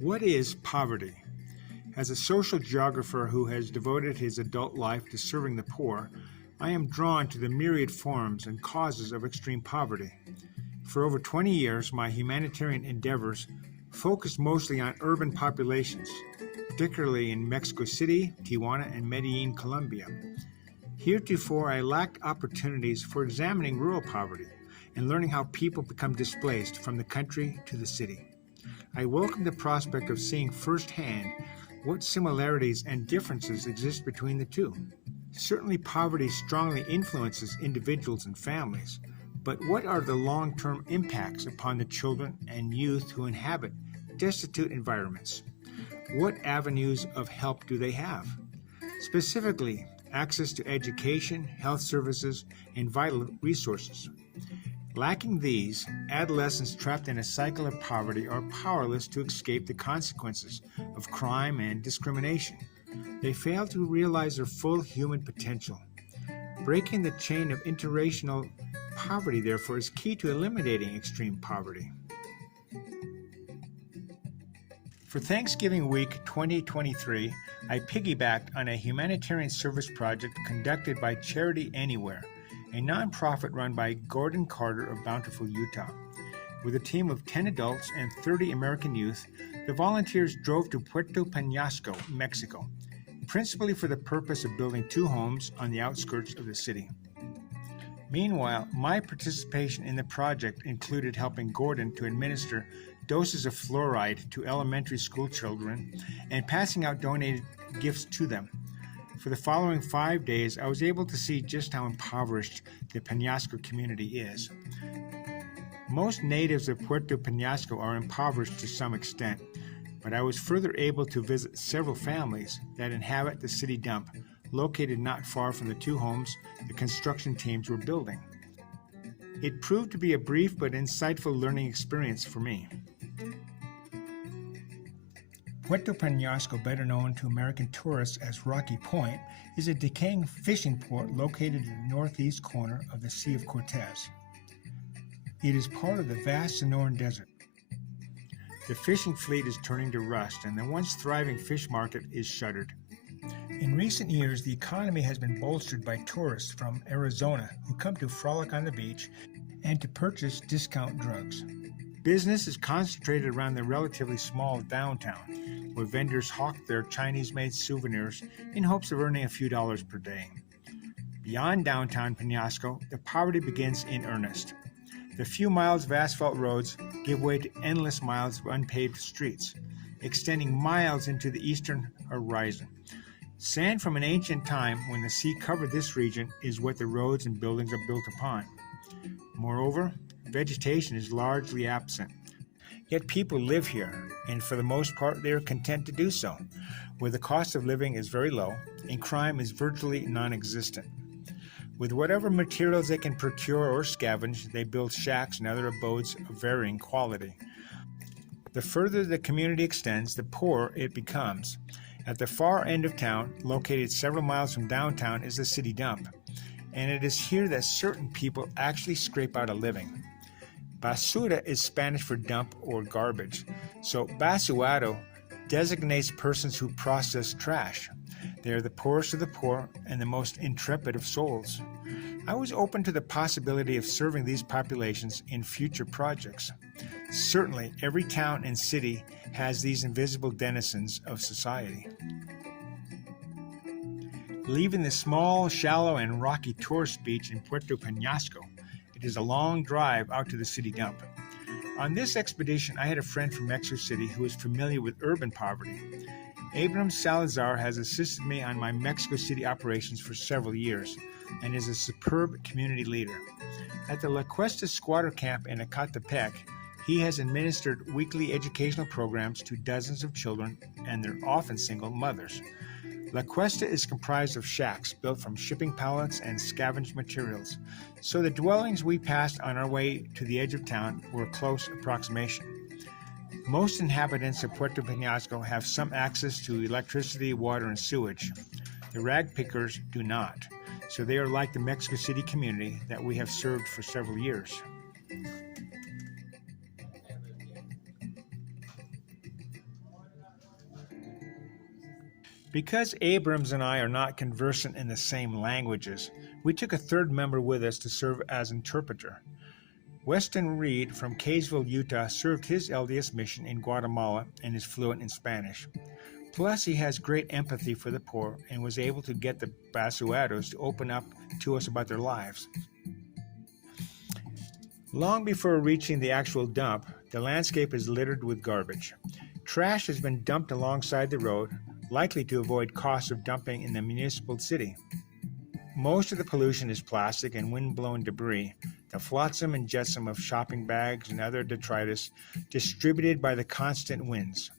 What is poverty? As a social geographer who has devoted his adult life to serving the poor, I am drawn to the myriad forms and causes of extreme poverty. For over 20 years, my humanitarian endeavors focused mostly on urban populations, particularly in Mexico City, Tijuana, and Medellin, Colombia. Heretofore, I lacked opportunities for examining rural poverty and learning how people become displaced from the country to the city. I welcome the prospect of seeing firsthand what similarities and differences exist between the two. Certainly, poverty strongly influences individuals and families, but what are the long-term impacts upon the children and youth who inhabit destitute environments? What avenues of help do they have? Specifically, access to education, health services, and vital resources. Lacking these, adolescents trapped in a cycle of poverty are powerless to escape the consequences of crime and discrimination. They fail to realize their full human potential. Breaking the chain of intergenerational poverty, therefore, is key to eliminating extreme poverty. For Thanksgiving week 2023, I piggybacked on a humanitarian service project conducted by Charity Anywhere, a nonprofit run by Gordon Carter of Bountiful, Utah. With a team of 10 adults and 30 American youth, the volunteers drove to Puerto Penasco, Mexico, principally for the purpose of building 2 homes on the outskirts of the city. Meanwhile, my participation in the project included helping Gordon to administer doses of fluoride to elementary school children and passing out donated gifts to them. For the following 5 days, I was able to see just how impoverished the Penasco community is. Most natives of Puerto Penasco are impoverished to some extent, but I was further able to visit several families that inhabit the city dump, located not far from the 2 homes the construction teams were building. It proved to be a brief but insightful learning experience for me. Puerto Penasco, better known to American tourists as Rocky Point, is a decaying fishing port located in the northeast corner of the Sea of Cortez. It is part of the vast Sonoran Desert. The fishing fleet is turning to rust, and the once thriving fish market is shuttered. In recent years, the economy has been bolstered by tourists from Arizona who come to frolic on the beach and to purchase discount drugs. Business is concentrated around the relatively small downtown, where vendors hawk their Chinese-made souvenirs in hopes of earning a few dollars per day. Beyond downtown Penasco, the poverty begins in earnest. The few miles of asphalt roads give way to endless miles of unpaved streets, extending miles into the eastern horizon. Sand from an ancient time when the sea covered this region is what the roads and buildings are built upon. Moreover, vegetation is largely absent. Yet people live here, and for the most part they are content to do so, where the cost of living is very low and crime is virtually non-existent. With whatever materials they can procure or scavenge, they build shacks and other abodes of varying quality. The further the community extends, the poorer it becomes. At the far end of town, located several miles from downtown, is the city dump, and it is here that certain people actually scrape out a living. Basura is Spanish for dump or garbage, so Basuaros designates persons who process trash. They are the poorest of the poor and the most intrepid of souls. I was open to the possibility of serving these populations in future projects. Certainly, every town and city has these invisible denizens of society. Leaving the small, shallow, and rocky tourist beach in Puerto Penasco, it is a long drive out to the city dump. On this expedition, I had a friend from Mexico City who is familiar with urban poverty. Abram Salazar has assisted me on my Mexico City operations for several years and is a superb community leader. At the La Cuesta squatter camp in Ecatepec, he has administered weekly educational programs to dozens of children and their often single mothers. La Cuesta is comprised of shacks built from shipping pallets and scavenged materials, so the dwellings we passed on our way to the edge of town were a close approximation. Most inhabitants of Puerto Penasco have some access to electricity, water, and sewage. The rag pickers do not, so they are like the Mexico City community that we have served for several years. Because Abrams and I are not conversant in the same languages, we took a third member with us to serve as interpreter. Weston Reed from Kaysville, Utah served his LDS mission in Guatemala and is fluent in Spanish. Plus, he has great empathy for the poor and was able to get the Basuaros to open up to us about their lives. Long before reaching the actual dump, the landscape is littered with garbage. Trash has been dumped alongside the road, likely to avoid costs of dumping in the municipal city. Most of the pollution is plastic and wind-blown debris, the flotsam and jetsam of shopping bags and other detritus distributed by the constant winds.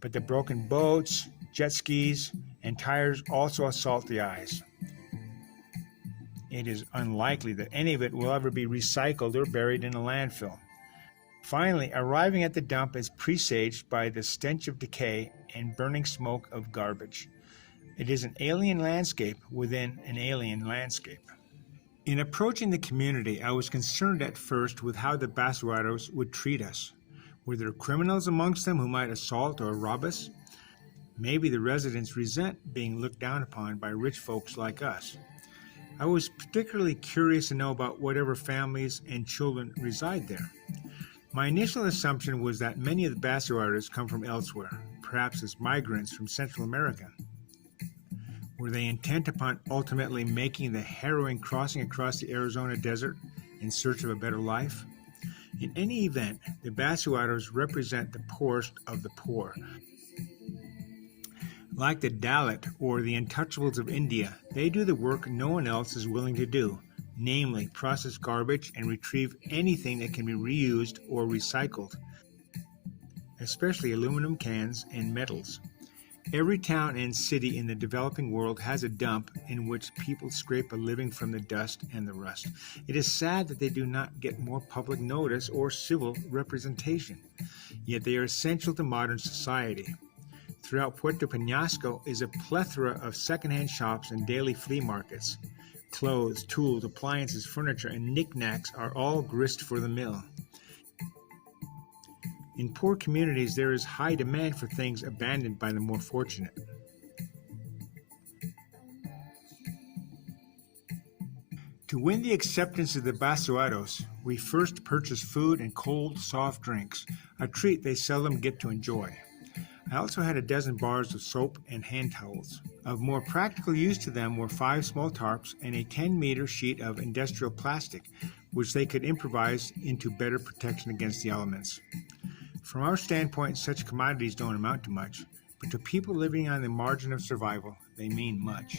But the broken boats, jet skis, and tires also assault the eyes. It is unlikely that any of it will ever be recycled or buried in a landfill. Finally, arriving at the dump is presaged by the stench of decay and burning smoke of garbage. It is an alien landscape within an alien landscape. In approaching the community, I was concerned at first with how the Basuaros would treat us. Were there criminals amongst them who might assault or rob us? Maybe the residents resent being looked down upon by rich folks like us. I was particularly curious to know about whatever families and children reside there. My initial assumption was that many of the Basuaros come from elsewhere, perhaps as migrants from Central America. Were they intent upon ultimately making the harrowing crossing across the Arizona desert in search of a better life? In any event, the Basuaros represent the poorest of the poor. Like the Dalit or the untouchables of India, they do the work no one else is willing to do, namely process garbage and retrieve anything that can be reused or recycled, especially aluminum cans and metals. Every town and city in the developing world has a dump in which people scrape a living from the dust and the rust. It is sad that they do not get more public notice or civil representation, yet they are essential to modern society. Throughout Puerto Penasco is a plethora of secondhand shops and daily flea markets. Clothes, tools, appliances, furniture, and knickknacks are all grist for the mill. In poor communities, there is high demand for things abandoned by the more fortunate. To win the acceptance of the Basuaros, we first purchase food and cold, soft drinks, a treat they seldom get to enjoy. I also had a dozen bars of soap and hand towels. Of more practical use to them were 5 small tarps and a 10-meter sheet of industrial plastic, which they could improvise into better protection against the elements. From our standpoint, such commodities don't amount to much, but to people living on the margin of survival, they mean much.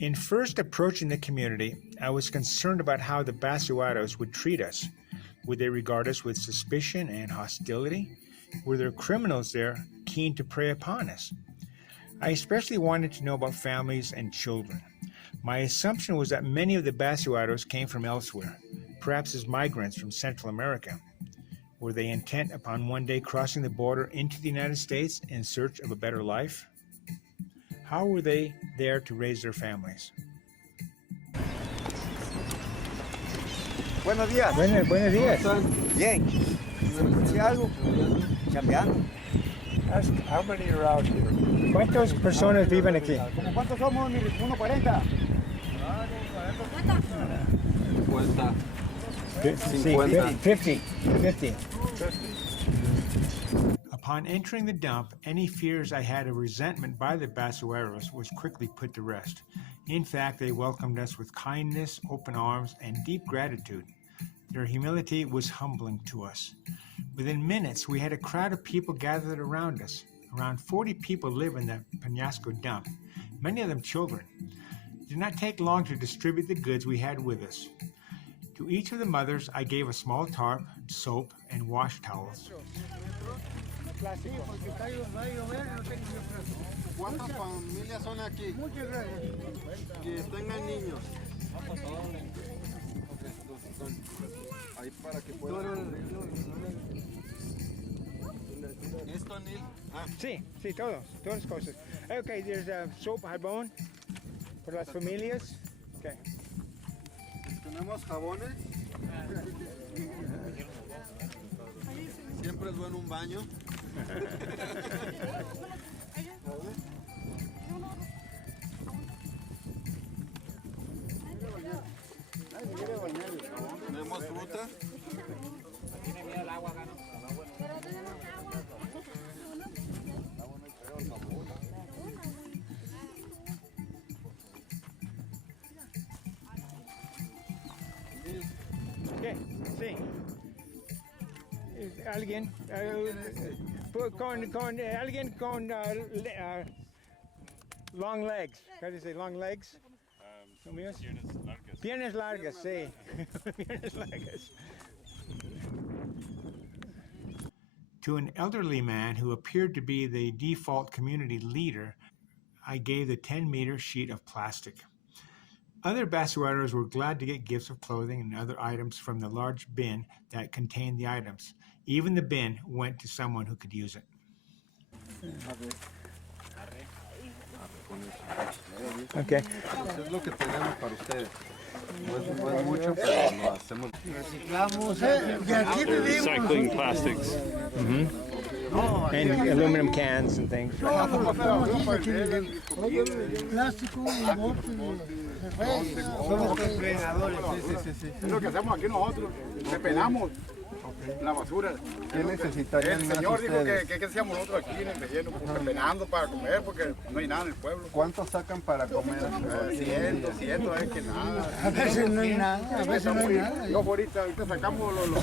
In first approaching the community, I was concerned about how the Basuaros would treat us. Would they regard us with suspicion and hostility? Were there criminals there keen to prey upon us? I especially wanted to know about families and children. My assumption was that many of the Basuaros came from elsewhere, perhaps as migrants from Central America. Were they intent upon one day crossing the border into the United States in search of a better life? How were they there to raise their families? Buenos días. Buenos días. Bien. ¿Sí algo? Chambeando. Ask how many are out here? ¿Cuántas personas viven aquí? ¿Cómo cuántos somos? 1:40. 50. Upon entering the dump, any fears I had of resentment by the Basuaros was quickly put to rest. In fact, they welcomed us with kindness, open arms, and deep gratitude. Their humility was humbling to us. Within minutes, we had a crowd of people gathered around us. Around 40 people live in the Penasco dump, many of them children. It did not take long to distribute the goods we had with us. To each of the mothers, I gave a small tarp, soap, and wash towels. ¿Cuántas familias son aquí? Que tengan niños. Ahí para que puedan. ¿Esto, Neil? Sí, todas cosas. Okay, there's soap, jabón, for las familias. Okay. Tenemos jabones. Siempre es bueno un baño. gusta? ¿Qué? Sí. Alguien alguien con long legs. ¿Qué dice? Long legs. Piernas largas. Piernas largas, sí. Piernas largas. To an elderly man who appeared to be the default community leader, I gave the 10-meter sheet of plastic. Other Basuaros were glad to get gifts of clothing and other items from the large bin that contained the items. Even the bin went to someone who could use it. Okay. Eso es lo que tenemos para ustedes. No es mucho, pero lo hacemos. Recycling plastics. And aluminum cans and things. Somos depredadores. Es lo que hacemos aquí nosotros, depelamos la basura. ¿Qué necesitarían El más señor dijo ustedes? que hacíamos nosotros aquí en el relleno, depenando para comer, porque no hay nada en el pueblo. ¿Cuánto sacan para comer? 100, 200, es que nada. A veces no hay nada, a veces no hay nada. Yo ahorita sacamos los...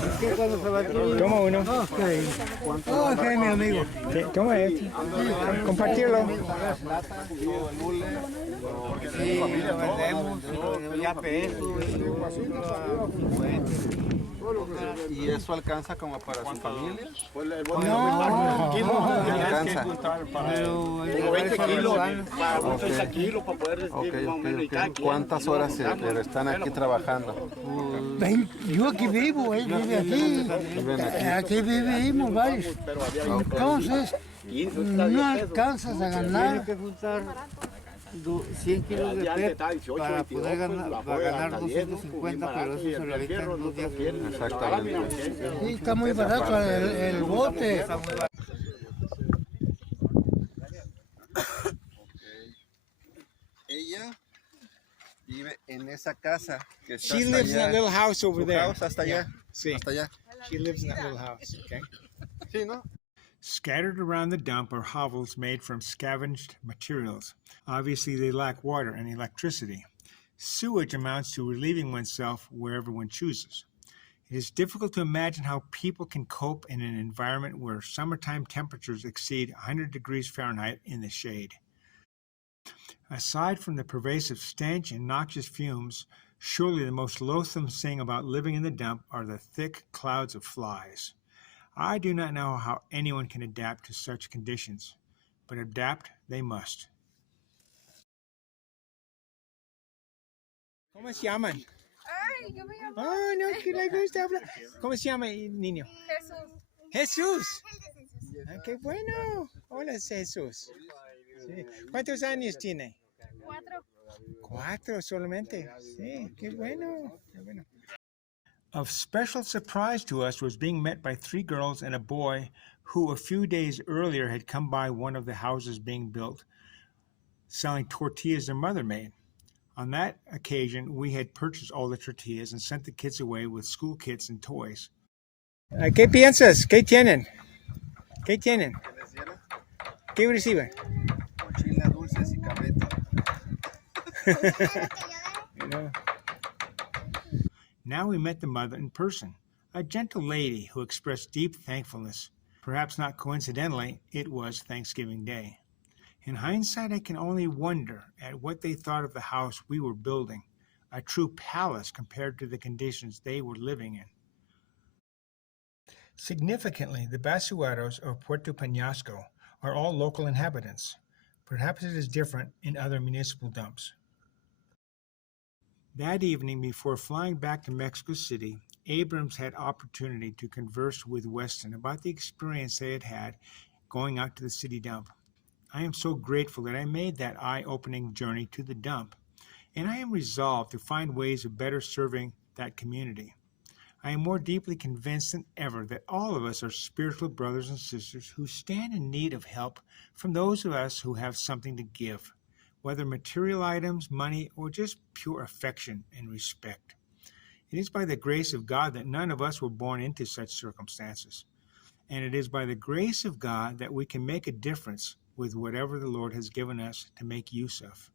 Toma uno. Ok, mi amigo. Sí, toma este. Compartirlo. Sí, lo vendemos, ya peso. ¿Y eso alcanza como para su familia? No, Alcanza. Como 20 kilos, para 30 kilos, para poder Ok, más o menos. ok. ¿Cuántas horas están aquí trabajando? yo aquí vivo, él vive aquí. Viven aquí. Aquí vivimos varios. Entonces, no alcanzas a ganar. 100 kilos de PEP para poder ganar, para ganar 250, pero eso se lo evitan 2 días. Exactamente. Sí, está muy barato el bote. Ella vive en esa casa que está She hasta lives in allá. that little house over ¿Su there. house hasta allá? Sí. Hasta allá. She lives in that little house, okay? Sí, ¿no? Scattered around the dump are hovels made from scavenged materials. Obviously, they lack water and electricity. Sewage amounts to relieving oneself wherever one chooses. It is difficult to imagine how people can cope in an environment where summertime temperatures exceed 100 degrees Fahrenheit in the shade. Aside from the pervasive stench and noxious fumes, surely the most loathsome thing about living in the dump are the thick clouds of flies. I do not know how anyone can adapt to such conditions, but adapt they must. ¿Cómo se llaman? Ay, yo me llamo Oh, no, que le gusta hablar. ¿Cómo se llama el niño? Jesús. Jesús. Ah, qué bueno. Hola, Jesús. Sí. ¿Cuántos años tiene? 4. 4 solamente. Sí, qué bueno. Qué bueno. Of special surprise to us was being met by 3 girls and a boy who a few days earlier had come by one of the houses being built, selling tortillas their mother made. On that occasion, we had purchased all the tortillas and sent the kids away with school kits and toys. ¿Qué piensas? ¿Qué tienen? ¿Qué tienen? ¿Qué reciben? Mochila, dulces y cabrito. You know. Now we met the mother in person, a gentle lady who expressed deep thankfulness. Perhaps not coincidentally, it was Thanksgiving Day. In hindsight, I can only wonder at what they thought of the house we were building, a true palace compared to the conditions they were living in. Significantly, the Basuaros of Puerto Penasco are all local inhabitants. Perhaps it is different in other municipal dumps. That evening, before flying back to Mexico City, Abrams had opportunity to converse with Weston about the experience they had had going out to the city dump. I am so grateful that I made that eye-opening journey to the dump, and I am resolved to find ways of better serving that community. I am more deeply convinced than ever that all of us are spiritual brothers and sisters who stand in need of help from those of us who have something to give, whether material items, money, or just pure affection and respect. It is by the grace of God that none of us were born into such circumstances. And it is by the grace of God that we can make a difference with whatever the Lord has given us to make use of.